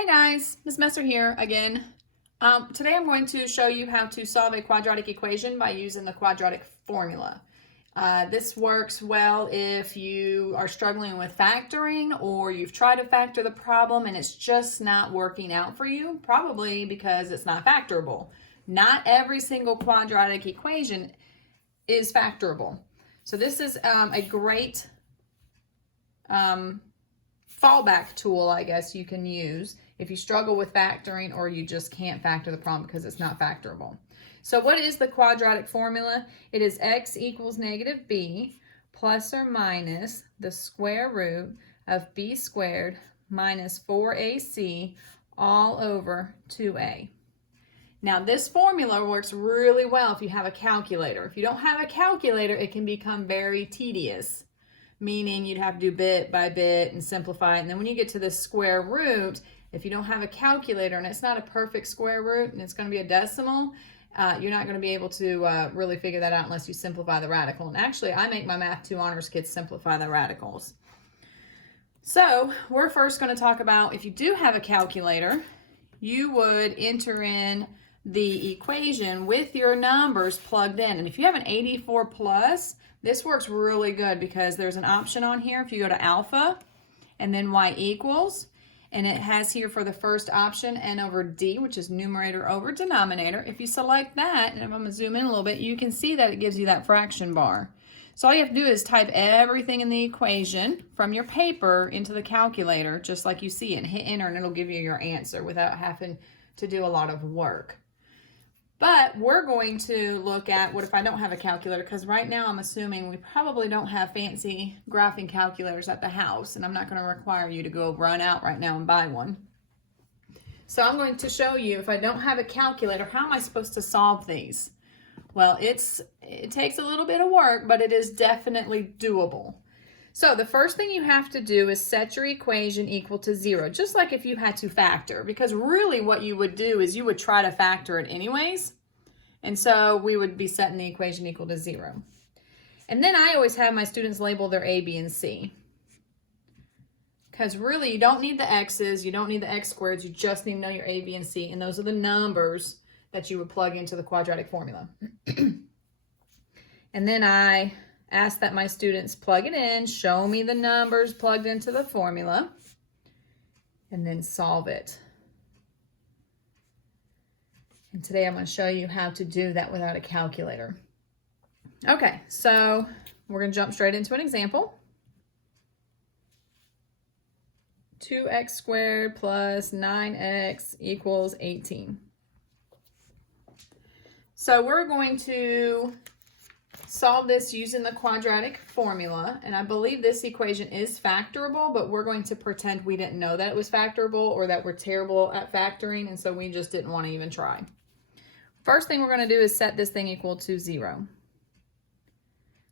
Hey guys, Ms. Messer here again. Today I'm going to show you how to solve a quadratic equation by using the quadratic formula. This works well if you are struggling with factoring or you've tried to factor the problem and it's just not working out for you, probably because it's not factorable. Not every single quadratic equation is factorable. So this is a great fallback tool, I guess you can use if you struggle with factoring or you just can't factor the problem because it's not factorable. So what is the quadratic formula? It is x equals negative b plus or minus the square root of b squared minus 4ac all over 2a. Now this formula works really well if you have a calculator. If you don't have a calculator, it can become very tedious, meaning you'd have to do bit by bit and simplify it. And then when you get to the square root, if you don't have a calculator and it's not a perfect square root and it's going to be a decimal, you're not going to be able to really figure that out unless you simplify the radical. And actually, I make my Math 2 honors kids simplify the radicals. So we're first going to talk about, if you do have a calculator, you would enter in the equation with your numbers plugged in. And if you have an 84 plus, this works really good because there's an option on here. If you go to alpha and then y equals, and it has here for the first option n over d, which is numerator over denominator. If you select that, and I'm going to zoom in a little bit, you can see that it gives you that fraction bar. So all you have to do is type everything in the equation from your paper into the calculator, just like you see it, and hit enter, and it'll give you your answer without having to do a lot of work. But we're going to look at what if I don't have a calculator, because right now I'm assuming we probably don't have fancy graphing calculators at the house, and I'm not going to require you to go run out right now and buy one. So I'm going to show you, if I don't have a calculator, how am I supposed to solve these? Well, it takes a little bit of work, but it is definitely doable. So the first thing you have to do is set your equation equal to 0, just like if you had to factor, because really what you would do is you would try to factor it anyways. And so we would be setting the equation equal to 0. And then I always have my students label their a, b, and c. Because really you don't need the x's, you don't need the x squareds, you just need to know your a, b, and c. And those are the numbers that you would plug into the quadratic formula. And then I ask that my students plug it in, show me the numbers plugged into the formula, and then solve it. And today I'm going to show you how to do that without a calculator. Okay, so we're going to jump straight into an example. 2x squared plus 9x equals 18. So we're going to solve this using the quadratic formula, and I believe this equation is factorable, but we're going to pretend we didn't know that it was factorable or that we're terrible at factoring, and so we just didn't want to even try. First thing we're going to do is set this thing equal to 0.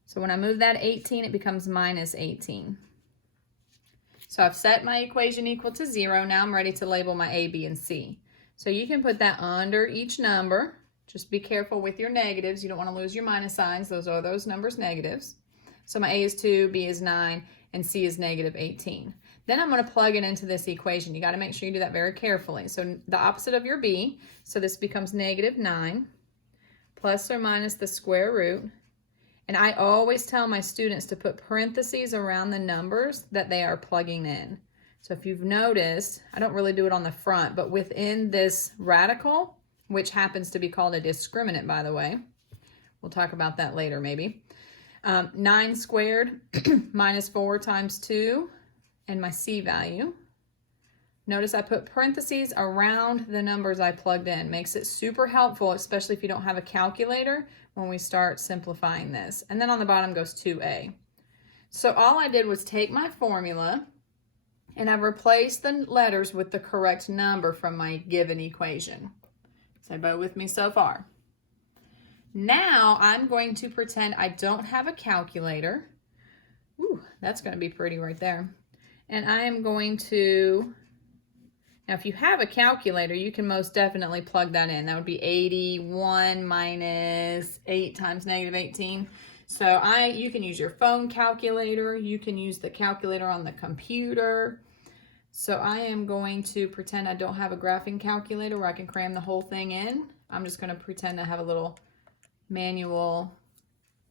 So when I move that 18, it becomes minus 18. So I've set my equation equal to 0. Now I'm ready to label my a, b, and c. So you can put that under each number. Just be careful with your negatives. You don't want to lose your minus signs. Those are those numbers negatives. So my a is 2, b is 9, and c is negative 18. Then I'm going to plug it into this equation. You got to make sure you do that very carefully. So the opposite of your b, so this becomes negative 9 plus or minus the square root. And I always tell my students to put parentheses around the numbers that they are plugging in. So if you've noticed, I don't really do it on the front, but within this radical, which happens to be called a discriminant, by the way. We'll talk about that later, maybe. 9 squared minus 4 times 2, and my c value. Notice I put parentheses around the numbers I plugged in. Makes it super helpful, especially if you don't have a calculator, when we start simplifying this. And then on the bottom goes 2a. So all I did was take my formula, and I replaced the letters with the correct number from my given equation. Say bow with me so far. Now I'm going to pretend I don't have a calculator. Ooh, that's going to be pretty right there. And I am going to, now if you have a calculator, you can most definitely plug that in. That would be 81 minus 8 times negative 18. So you can use your phone calculator. You can use the calculator on the computer. So I am going to pretend I don't have a graphing calculator where I can cram the whole thing in. I'm just going to pretend I have a little manual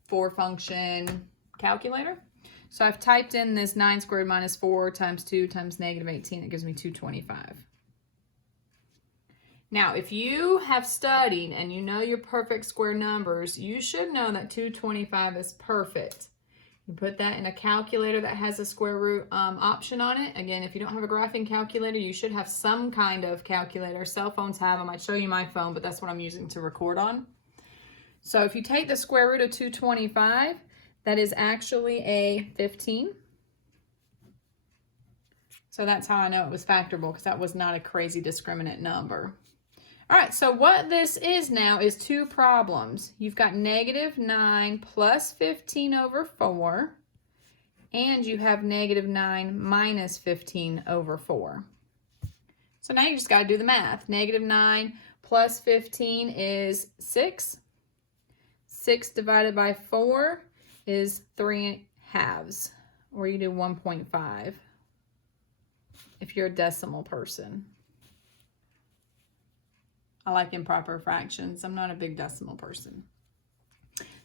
4-function calculator. So I've typed in this 9 squared minus 4 times 2 times negative 18. It gives me 225. Now, if you have studied and you know your perfect square numbers, you should know that 225 is perfect. You put that in a calculator that has a square root option on it. Again, if you don't have a graphing calculator, you should have some kind of calculator. Cell phones have them. I'd show you my phone, but that's what I'm using to record on. So if you take the square root of 225, that is actually a 15. So that's how I know it was factorable, because that was not a crazy discriminant number. All right, so what this is now is two problems. You've got negative 9 plus 15 over 4, and you have negative 9 minus 15 over 4. So now you just got to do the math. Negative 9 plus 15 is 6. 6 divided by 4 is 3/2, or you do 1.5 if you're a decimal person. I like improper fractions. I'm not a big decimal person.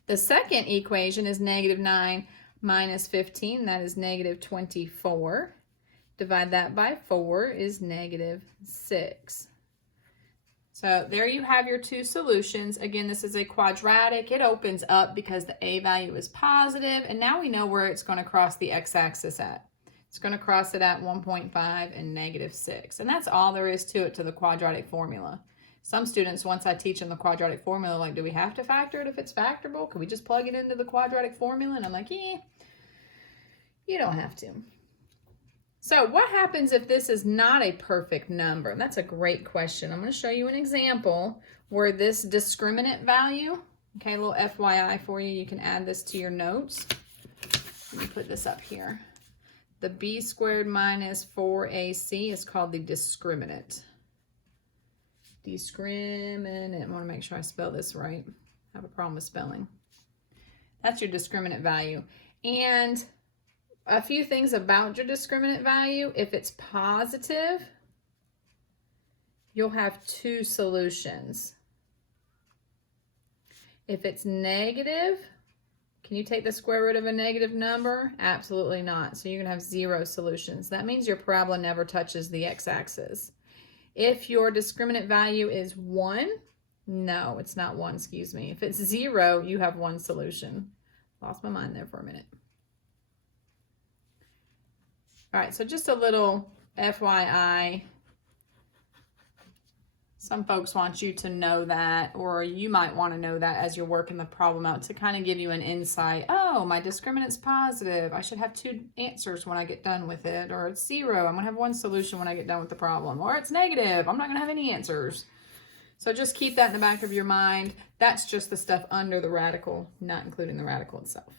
The second equation is negative 9 minus 15. That is negative 24. Divide that by 4 is negative 6. So there you have your two solutions. Again, this is a quadratic. It opens up because the a value is positive, and now we know where it's going to cross the x-axis at. It's going to cross it at 1.5 and negative 6. And that's all there is to it, to the quadratic formula. Some students, once I teach them the quadratic formula, like, do we have to factor it if it's factorable? Can we just plug it into the quadratic formula? And I'm like, yeah, you don't have to. So what happens if this is not a perfect number? And that's a great question. I'm going to show you an example where this discriminant value, okay, a little FYI for you, you can add this to your notes. Let me put this up here. The b squared minus 4ac is called the discriminant. Discriminant. I want to make sure I spell this right. I have a problem with spelling. That's your discriminant value. And a few things about your discriminant value. If it's positive, you'll have two solutions. If it's negative, can you take the square root of a negative number? Absolutely not. So you're going to have 0 solutions. That means your parabola never touches the x-axis. If your discriminant value is 1, no, it's not 1, excuse me. If it's 0, you have 1 solution. Lost my mind there for a minute. All right, so just a little FYI. Some folks want you to know that, or you might want to know that as you're working the problem out to kind of give you an insight. Oh, my discriminant's positive. I should have 2 answers when I get done with it. Or it's 0. I'm going to have 1 solution when I get done with the problem. Or it's negative. I'm not going to have any answers. So just keep that in the back of your mind. That's just the stuff under the radical, not including the radical itself.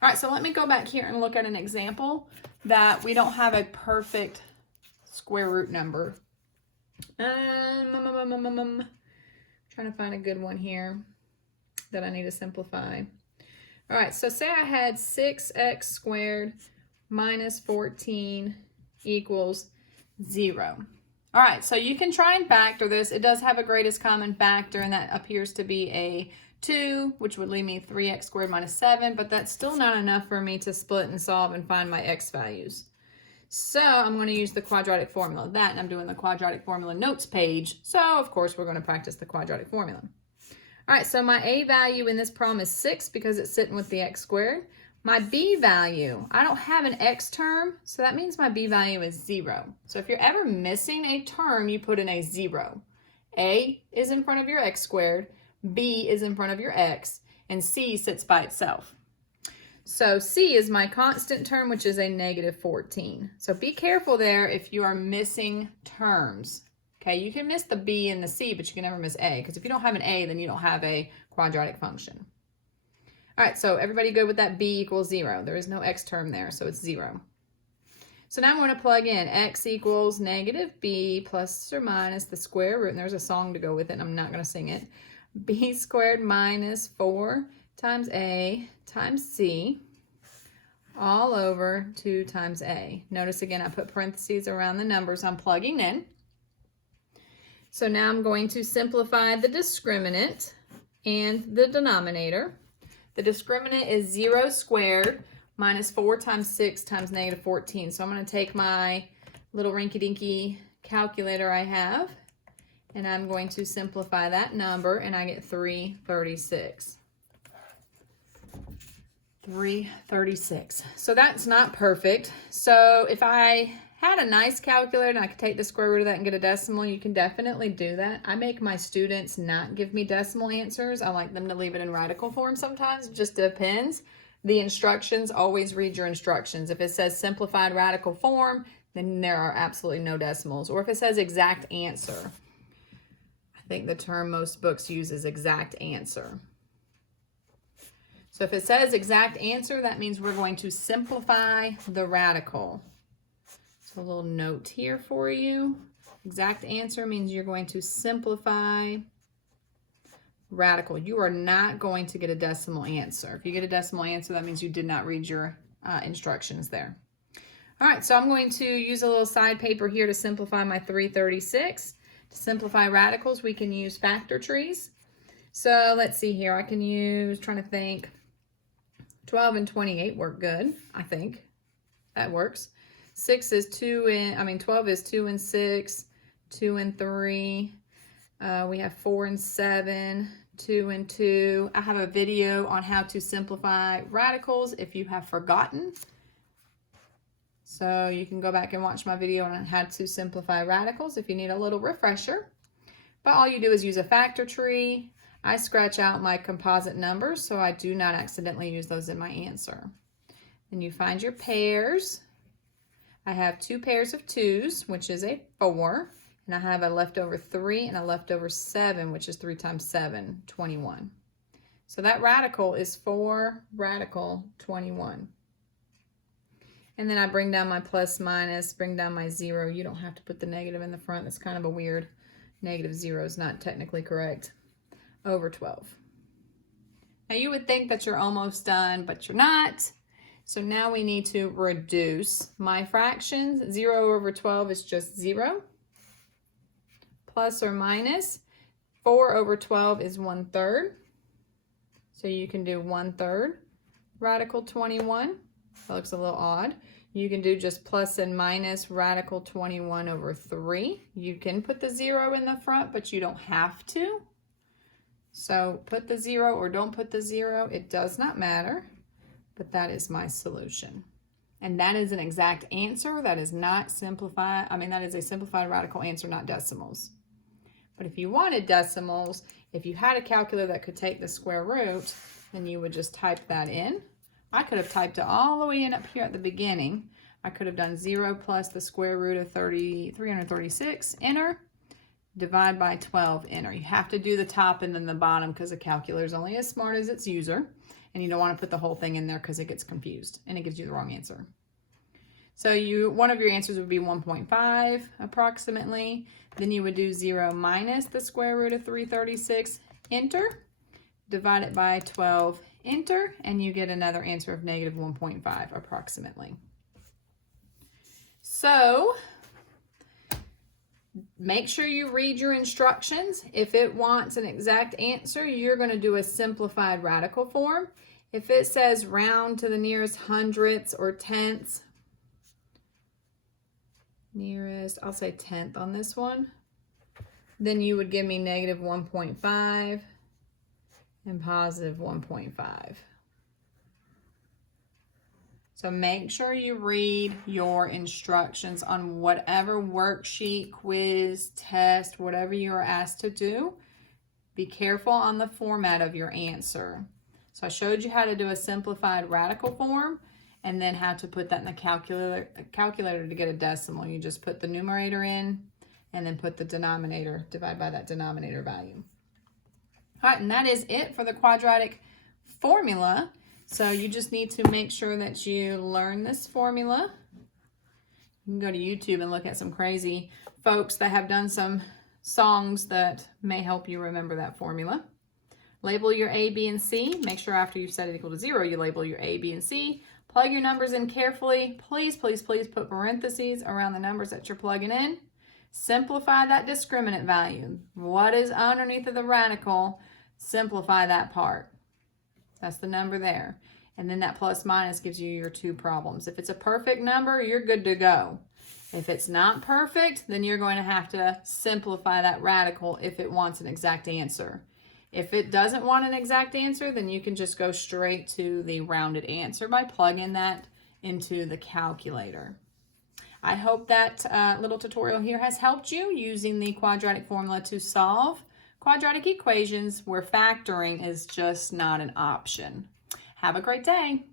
All right, so let me go back here and look at an example that we don't have a perfect square root number. Trying to find a good one here that I need to simplify. All right, so say I had 6x squared minus 14 equals 0. All right, so you can try and factor this. It does have a greatest common factor, and that appears to be a 2, which would leave me 3x squared minus 7, but that's still not enough for me to split and solve and find my x values. So I'm going to use the quadratic formula. That, and I'm doing the quadratic formula notes page. So, of course, we're going to practice the quadratic formula. All right, so my a value in this problem is 6 because it's sitting with the x squared. My b value, I don't have an x term, so that means my b value is 0. So if you're ever missing a term, you put in a 0. A is in front of your x squared, b is in front of your x, and c sits by itself. So c is my constant term, which is a negative 14. So be careful there if you are missing terms. Okay, you can miss the b and the c, but you can never miss a, because if you don't have an a, then you don't have a quadratic function. All right, so everybody good with that b equals 0. There is no x term there, so it's 0. So now I'm going to plug in x equals negative b plus or minus the square root, and there's a song to go with it, and I'm not going to sing it. B squared minus 4 times a times c all over 2 times a. Notice again, I put parentheses around the numbers I'm plugging in. So now I'm going to simplify the discriminant and the denominator. The discriminant is 0 squared minus 4 times 6 times negative 14. So I'm going to take my little rinky-dinky calculator I have, and I'm going to simplify that number, and I get 336. 336. So that's not perfect. So if I had a nice calculator and I could take the square root of that and get a decimal, you can definitely do that. I make my students not give me decimal answers. I like them to leave it in radical form sometimes. It just depends. The instructions, always read your instructions. If it says simplified radical form, then there are absolutely no decimals. Or if it says exact answer, I think the term most books use is exact answer. So if it says exact answer, that means we're going to simplify the radical. So a little note here for you. Exact answer means you're going to simplify radical. You are not going to get a decimal answer. If you get a decimal answer, that means you did not read your instructions there. All right, so I'm going to use a little side paper here to simplify my 336. To simplify radicals, we can use factor trees. So let's see here. I can use, trying to think, 12 and 28 work good, I think. That works. 12 is 2 and 6, 2 and 3. We have 4 and 7, 2 and 2. I have a video on how to simplify radicals if you have forgotten. So you can go back and watch my video on how to simplify radicals if you need a little refresher. But all you do is use a factor tree. I scratch out my composite numbers so I do not accidentally use those in my answer. Then you find your pairs. I have 2 pairs of 2s, which is a 4. And I have a leftover 3 and a leftover 7, which is 3 times 7, 21. So that radical is 4 radical 21. And then I bring down my plus minus, bring down my 0. You don't have to put the negative in the front. That's kind of a weird. Negative 0 is not technically correct. Over 12. Now you would think that you're almost done, but you're not. So now we need to reduce my fractions. 0 over 12 is just 0. Plus or minus, 4 over 12 is 1/3. So you can do 1/3 radical 21. That looks a little odd. You can do just plus and minus radical 21 over 3. You can put the 0 in the front, but you don't have to. So put the 0 or don't put the 0. It does not matter, but that is my solution. And that is an exact answer. That is not simplified. That is a simplified radical answer, not decimals. But if you wanted decimals, if you had a calculator that could take the square root, then you would just type that in. I could have typed it all the way in up here at the beginning. I could have done 0 plus the square root of 336, enter, divide by 12, enter. You have to do the top and then the bottom because the calculator is only as smart as its user. And you don't want to put the whole thing in there because it gets confused and it gives you the wrong answer. So one of your answers would be 1.5 approximately. Then you would do 0 minus the square root of 336, enter, divide it by 12, enter, and you get another answer of negative 1.5 approximately. So make sure you read your instructions. If it wants an exact answer, you're going to do a simplified radical form. If it says round to the nearest hundredths or tenths, nearest, I'll say tenth on this one, then you would give me negative 1.5 and positive 1.5. So make sure you read your instructions on whatever worksheet, quiz, test, whatever you are asked to do. Be careful on the format of your answer. So I showed you how to do a simplified radical form and then how to put that in the calculator to get a decimal. You just put the numerator in and then put the denominator, divide by that denominator value. All right, and that is it for the quadratic formula. So you just need to make sure that you learn this formula. You can go to YouTube and look at some crazy folks that have done some songs that may help you remember that formula. Label your A, B, and C. Make sure after you've set it equal to 0, you label your A, B, and C. Plug your numbers in carefully. Please, please, please put parentheses around the numbers that you're plugging in. Simplify that discriminant value. What is underneath of the radical? Simplify that part. That's the number there. And then that plus minus gives you your two problems. If it's a perfect number, you're good to go. If it's not perfect, then you're going to have to simplify that radical if it wants an exact answer. If it doesn't want an exact answer, then you can just go straight to the rounded answer by plugging that into the calculator. I hope that little tutorial here has helped you using the quadratic formula to solve quadratic equations where factoring is just not an option. Have a great day.